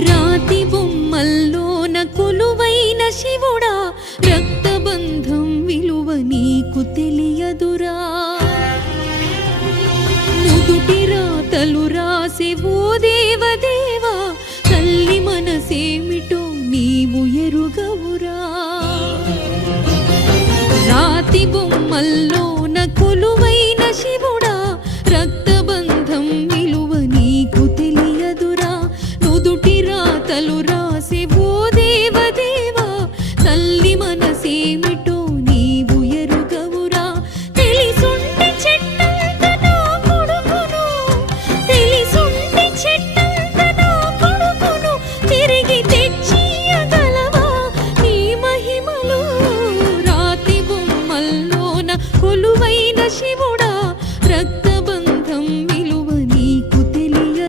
రాతి బొమ్మల్లోన కొలువైన శివుడా రక్తబంధం విలువ నీకు తెలియదురా నుదుటి రాతలు రాసే ఓ దేవదేవా తల్లి మనసేమిటో నీవు ఎరుగవురా రాతి బొమ్మల్లో